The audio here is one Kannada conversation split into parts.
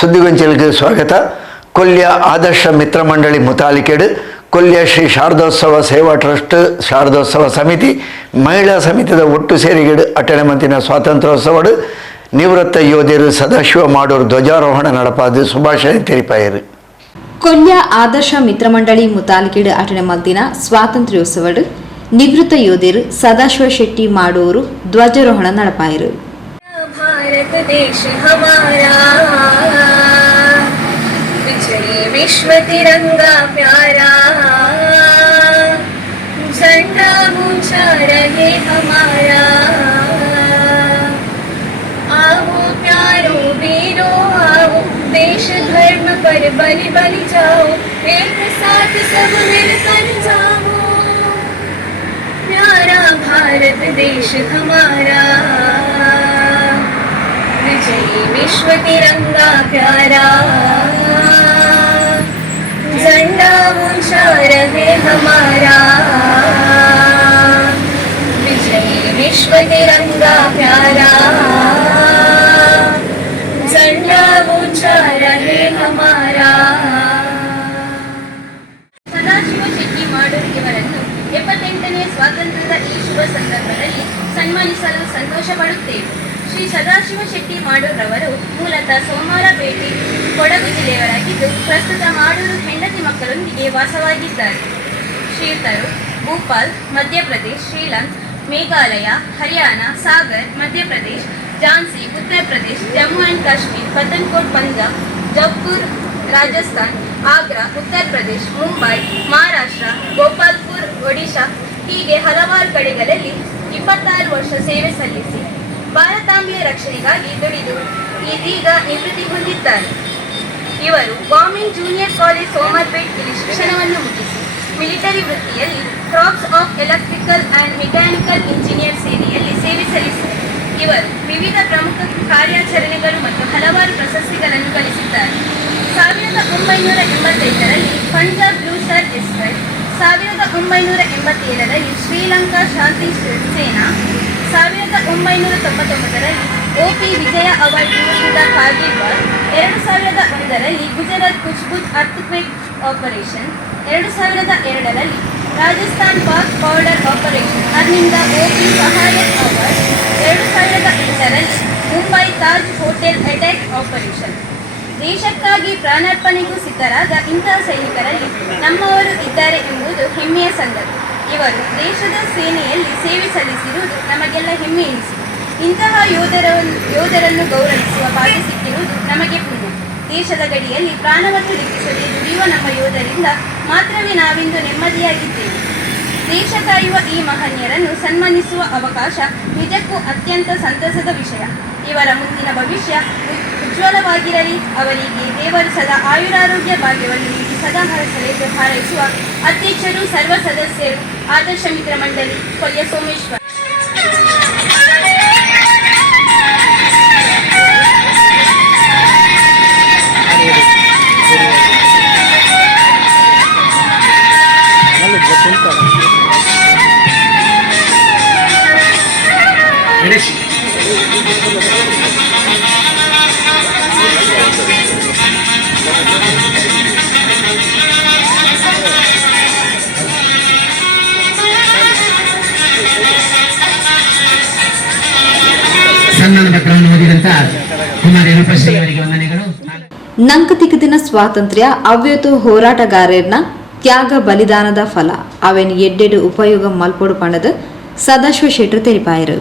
ಸುದ್ದಿಗೊಂಚಲಿಗೆ ಸ್ವಾಗತ. ಕೊಲ್ಯ ಆದರ್ಶ ಮಿತ್ರ ಮಂಡಳಿ ಮುತಾಲಿಕೆಡ್ ಕೊಲ್ಯ ಶ್ರೀ ಶಾರದೋತ್ಸವ ಸೇವಾ ಟ್ರಸ್ಟ್, ಶಾರದೋತ್ಸವ ಸಮಿತಿ, ಮಹಿಳಾ ಸಮಿತಿದ ಒಟ್ಟು ಸೇರಿಗೆಡು ಅಟಣೆ ಮಂತಿನ ಸ್ವಾತಂತ್ರ್ಯೋತ್ಸವಡು, ನಿವೃತ್ತ ಯೋಧರು ಸದಾಶಿವ ಮಾಡೂರು ಧ್ವಜಾರೋಹಣ ನಡಪಾದು ಶುಭಾಶಯ ತೆರಿಪಾಯರು ಕೊಲ್ಯ ಆದರ್ಶ ಮಿತ್ರಮಂಡಳಿ ಮುತಾಲಿಕೆಡ್ ಅಟನೆ ಮಲ್ದಿನ ಸ್ವಾತಂತ್ರ್ಯೋತ್ಸವಡು, ನಿವೃತ್ತ ಯೋಧರು ಸದಾಶಿವ ಶೆಟ್ಟಿ ಮಾಡೋರು ಧ್ವಜಾರೋಹಣ ನಡಪಾಯರು. भारत देश हमारा। विजय विश्व तिरंगा प्यारा। झंडा ऊँचा रहे हमारा। आओ प्यारो वीरो, आओ। देश धर्म पर बलि बलि जाओ। एक साथ सब मिलकर जाओ। प्यारा भारत देश हमारा। विजयी विश्व तिरंगा प्यारा झंडा ऊंचा रहे हमारा विजयी विश्व तिरंगा प्यारा झंडा ऊंचा रहे हमारा ಸದಾಶಿವ ಶೆಟ್ಟಿ ಮಾಡೂರ್ ಇವರನ್ನು ಎಪ್ಪತ್ತೆಂಟನೇ ಸ್ವಾತಂತ್ರ್ಯದ ಈ ಶುಭ ಸಂದರ್ಭದಲ್ಲಿ ಸನ್ಮಾನಿಸಲು ಸಂತೋಷ ಪಡುತ್ತೇವೆ ಶ್ರೀ ಸದಾಶಿವ ಶೆಟ್ಟಿ ಮಾಡೂರವರು ಮೂಲತಃ ಸೋಮವಾರಪೇಟೆ ಕೊಡಗು ಜಿಲ್ಲೆಯವರಾಗಿದ್ದು, ಪ್ರಸ್ತುತ ಮಾಡೂರು ಹೆಂಡತಿ ಮಕ್ಕಳೊಂದಿಗೆ ವಾಸವಾಗಿದ್ದಾರೆ. ಶ್ರೀಯುತರು ಭೂಪಾಲ್, ಮಧ್ಯಪ್ರದೇಶ್, ಶ್ರೀಲಂಕ್, ಮೇಘಾಲಯ, ಹರಿಯಾಣ, ಸಾಗರ್, ಮಧ್ಯಪ್ರದೇಶ್, ಝಾನ್ಸಿ ಉತ್ತರ ಪ್ರದೇಶ್ ಜಮ್ಮು ಆ್ಯಂಡ್ ಕಾಶ್ಮೀರ್ ಪತನ್ಕೋಟ್ ಪಂಜಾಬ್ ಜಬ್ಪುರ್ ರಾಜಸ್ಥಾನ್, ಆಗ್ರಾ ಉತ್ತರ ಪ್ರದೇಶ್ ಮುಂಬೈ, ಮಹಾರಾಷ್ಟ್ರ, ಗೋಪಾಲ್ಪುರ್, ಒಡಿಶಾ ಹೀಗೆ ಹಲವಾರು ಕಡೆಗಳಲ್ಲಿ ಇಪ್ಪತ್ತಾರು ವರ್ಷ ಸೇವೆ ಸಲ್ಲಿಸಿ ಭಾರತಾಂಬೆಯ ರಕ್ಷಣೆಗಾಗಿ ದುಡಿದು ಇದೀಗ ನಿವೃತ್ತಿ ಹೊಂದಿದ್ದಾರೆ. ಇವರು ಗೌರ್ಮೆಂಟ್ ಜೂನಿಯರ್ ಕಾಲೇಜ್ ಸೋಮರ್ಪೇಟ್ ಇಲ್ಲಿ ಶಿಕ್ಷಣವನ್ನು ಮುಗಿಸಿ ಮಿಲಿಟರಿ ವೃತ್ತಿಯಲ್ಲಿ corps of electrical and mechanical engineer ಸೇವೆಯಲ್ಲಿ ಸೇವೆ ಸಲ್ಲಿಸಿದರು. ಇವರು ವಿವಿಧ ಪ್ರಮುಖ ಕಾರ್ಯಾಚರಣೆಗಳು ಮತ್ತು ಹಲವಾರು ಪ್ರಶಸ್ತಿಗಳನ್ನು ಗಳಿಸಿದ್ದಾರೆ. ಸಾವಿರದ ಒಂಬೈನೂರ ಎಂಬತ್ತೈದರಲ್ಲಿ ಪಂಜಾಬ್ ಬ್ಲೂ ಸ್ಟಾರ್ ಎಸ್ಪೈರ್ ಸಾವಿರದ ಒಂಬೈನೂರ ಎಂಬತ್ತೇಳರಲ್ಲಿ ಶ್ರೀಲಂಕಾ ಶಾಂತಿ ಸೇನಾ ಸಾವಿರದ ಒಂಬೈನೂರ ತೊಂಬತ್ತೊಂಬತ್ತರಲ್ಲಿ O P Vijay award during the Kargil war ಎರಡು ಸಾವಿರದ ಒಂದರಲ್ಲಿ ಗುಜರಾತ್ ಕುಚ್ಬುತ್ ಅರ್ಥಕ್ವೇಕ್ ಆಪರೇಷನ್, ಎರಡು ಸಾವಿರದ ಎರಡರಲ್ಲಿ ರಾಜಸ್ಥಾನ್ ಪಾಕ್ ಬಾರ್ಡರ್ ಆಪರೇಷನ್, ಅಲ್ಲಿಂದ ಒ ಪಿ ಸಹಾಯಕ್ ಅವಾರ್ಡ್, ಎರಡು ಸಾವಿರದ ಎಂಟರಲ್ಲಿ Mumbai Taj hotel attack operation. ದೇಶಕ್ಕಾಗಿ ಪ್ರಾಣಾರ್ಪಣೆಗೂ ಸಿದ್ಧರಾದ ಇಂತಹ ಸೈನಿಕರಲ್ಲಿ ನಮ್ಮವರು ಇದ್ದಾರೆ ಎಂಬುದು ಹೆಮ್ಮೆಯ ಸಂಗತಿ. ಇವರು ದೇಶದ ಸೇನೆಯಲ್ಲಿ ಸೇವೆ ಸಲ್ಲಿಸಿರುವುದು ನಮಗೆಲ್ಲ ಹೆಮ್ಮೆ ಎನಿಸಿದೆ ಇಂತಹ ಯೋಧರ ಯೋಧರನ್ನು ಗೌರವಿಸುವ ಭಾಗ್ಯ ಸಿಕ್ಕಿರುವುದು ನಮಗೆ ಪುಣ್ಯ. ದೇಶದ ಗಡಿಯಲ್ಲಿ ಪ್ರಾಣವನ್ನು ಲೆಕ್ಕಿಸದೆ ದುಡಿಯುವ ನಮ್ಮ ಯೋಧರಿಂದ ಮಾತ್ರವೇ ನಾವಿಂದು ನೆಮ್ಮದಿಯಾಗಿದ್ದೇವೆ. ದೇಶ ಕಾಯುವ ಈ ಮಹನೀಯರನ್ನು ಸನ್ಮಾನಿಸುವ ಅವಕಾಶ ನಿಜಕ್ಕೂ ಅತ್ಯಂತ ಸಂತಸದ ವಿಷಯ. ಇವರ ಮುಂದಿನ ಭವಿಷ್ಯ ಉಜ್- ಉಜ್ವಲವಾಗಿರಲಿ. ಅವರಿಗೆ ದೇವರು ಸದಾ ಆಯುರಾರೋಗ್ಯ ಭಾಗ್ಯವನ್ನು ನೀಡಿ ಸದಾ ಹರಸಲೆಂದು ಹಾರೈಸುವ ಅಧ್ಯಕ್ಷರು ಸರ್ವ ಸದಸ್ಯರು ಆದರ್ಶ ಮಿತ್ರ ಮಂಡಳಿ ಕೊಲ್ಯ ಸೋಮೇಶ್ವರ್ ಸನ್ಮಾನ ಪತ್ರವನ್ನು ಓದಿದಂತ ಕುಮಾರಿ ರೂಪಶ್ರೀ ಅವರಿಗೆ ವಂದನೆಗಳು ನಂಕತಿಕದಿನ ಸ್ವಾತಂತ್ರ್ಯ ಅವ್ಯತು ಹೋರಾಟಗಾರರ್ನ ತ್ಯಾಗ ಬಲಿದಾನದ ಫಲ. ಅವೆನ್ ಎಡ್ಡೆಡು ಉಪಯೋಗ ಮಲ್ಪೋಡು ಪಣದ ಸದಾಶಿವ ಶೆಟ್ಟರು ತೆರಿಪಾಯರು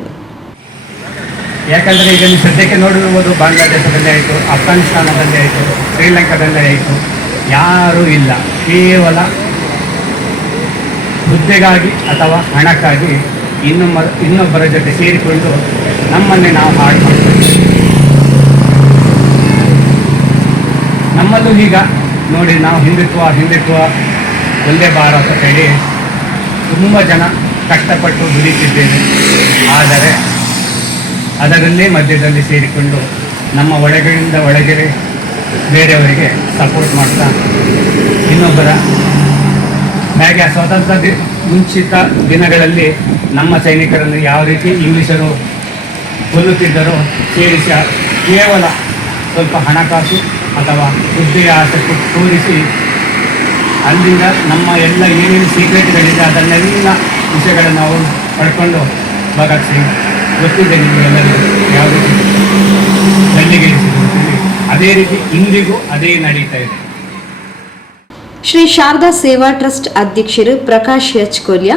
ಯಾಕಂದ್ರೆ ಈಗ ನೀವು ಸದ್ಯಕ್ಕೆ ನೋಡಿರುವುದು ಬಾಂಗ್ಲಾದೇಶದಲ್ಲಿ ಆಯಿತು ಅಫ್ಘಾನಿಸ್ತಾನದಲ್ಲಿ ಆಯಿತು ಶ್ರೀಲಂಕಾದಲ್ಲಿ ಆಯಿತು. ಯಾರೂ ಇಲ್ಲ. ಕೇವಲ ಹುದ್ದೆಗಾಗಿ ಅಥವಾ ಹಣಕ್ಕಾಗಿ ಇನ್ನೊಬ್ಬ ಇನ್ನೊಬ್ಬರ ಜೊತೆ ಸೇರಿಕೊಂಡು ನಮ್ಮನ್ನೇ ನಾವು ಹಾಳು ಮಾಡ್ತೀವಿ ನಮ್ಮಲ್ಲೂ ಈಗ ನೋಡಿ ನಾವು ಹಿಂದುತ್ವ ಹಿಂದುತ್ವ, ಒಂದೇ ಭಾರತ ಹೇಳಿ ತುಂಬ ಜನ ಕಷ್ಟಪಟ್ಟು ದುಡಿತಿದ್ದೇವೆ. ಆದರೆ ಅದರಲ್ಲೇ ಮಧ್ಯದಲ್ಲಿ ಸೇರಿಕೊಂಡು ನಮ್ಮ ಒಳಗಿನಿಂದ ಒಳಗೆ ಬೇರೆಯವರಿಗೆ ಸಪೋರ್ಟ್ ಮಾಡ್ತಾ ಇನ್ನೊಬ್ಬರ ಹೇಗೆ ಆ ಸ್ವಾತಂತ್ರ್ಯ ದಿ, ಮುಂಚಿತ ದಿನಗಳಲ್ಲಿ ನಮ್ಮ ಸೈನಿಕರನ್ನು ಯಾವ ರೀತಿ ಇಂಗ್ಲಿಷರು ಕೊಲ್ಲುತ್ತಿದ್ದರೋ ಸೇರಿಸಿ ಕೇವಲ ಸ್ವಲ್ಪ ಹಣಕಾಸು ಅಥವಾ ಹುದ್ದೆಯ ಆಸೆ ತೋರಿಸಿ. ಅಲ್ಲಿಂದ ನಮ್ಮ ಎಲ್ಲ ಏನೇನು ಸೀಕ್ರೆಟ್ಗಳಿದೆ ಅದನ್ನೆಲ್ಲ ವಿಷಯಗಳನ್ನು ಅವರು ಪಡ್ಕೊಂಡು ಭಗತ್ ಸಿಂಗ್ ಗೊತ್ತಿದೆ ನಿಮಗೆಲ್ಲರಿಗೂ ಯಾವ ರೀತಿ ಗಲ್ಲಿಗೇರಿಸಿದ್ರು ಅದೇ ರೀತಿ ಇಂದಿಗೂ ಅದೇ ನಡೀತಾ ಇದೆ. ಶ್ರೀ ಶಾರದಾ ಸೇವಾ ಟ್ರಸ್ಟ್ ಅಧ್ಯಕ್ಷರು ಪ್ರಕಾಶ್ ಎಚ್ ಕೊಲ್ಯ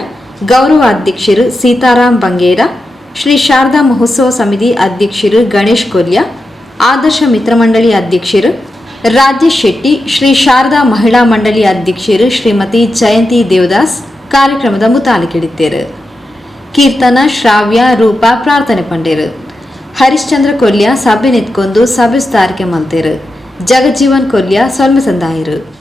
ಗೌರವ ಅಧ್ಯಕ್ಷರು ಸೀತಾರಾಮ್ ಬಂಗೇರ ಶ್ರೀ ಶಾರದಾ ಮಹೋತ್ಸವ ಸಮಿತಿ ಅಧ್ಯಕ್ಷರು ಗಣೇಶ್ ಕೊಲ್ಯ ಆದರ್ಶ ಮಿತ್ರ ಮಂಡಳಿ ಅಧ್ಯಕ್ಷರು ರಾಜೇಶ್ ಶೆಟ್ಟಿ, ಶ್ರೀ ಶಾರದಾ ಮಹಿಳಾ ಮಂಡಳಿ ಅಧ್ಯಕ್ಷರು ಶ್ರೀಮತಿ ಜಯಂತಿ ದೇವದಾಸ್ ಕಾರ್ಯಕ್ರಮದ ಮುತಾಲಿಕಿಡಿದ್ದೇರು ಕೀರ್ತನ, ಶ್ರಾವ್ಯ, ರೂಪ, ಪ್ರಾರ್ಥನೆ ಪಂಡೇರು. ಹರಿಶ್ಚಂದ್ರ ಕೊಲ್ಯ ಸಭೆ ನಿಂತ್ಕೊಂಡು ಸಭೆ ಸ್ತಾರಿಕೆ ಮಲ್ತೇರು. ಜಗಜೀವನ್ ಕೊಲ್ಯ ಸೊಲ್ಮೆ ಸಂದಾಯರು.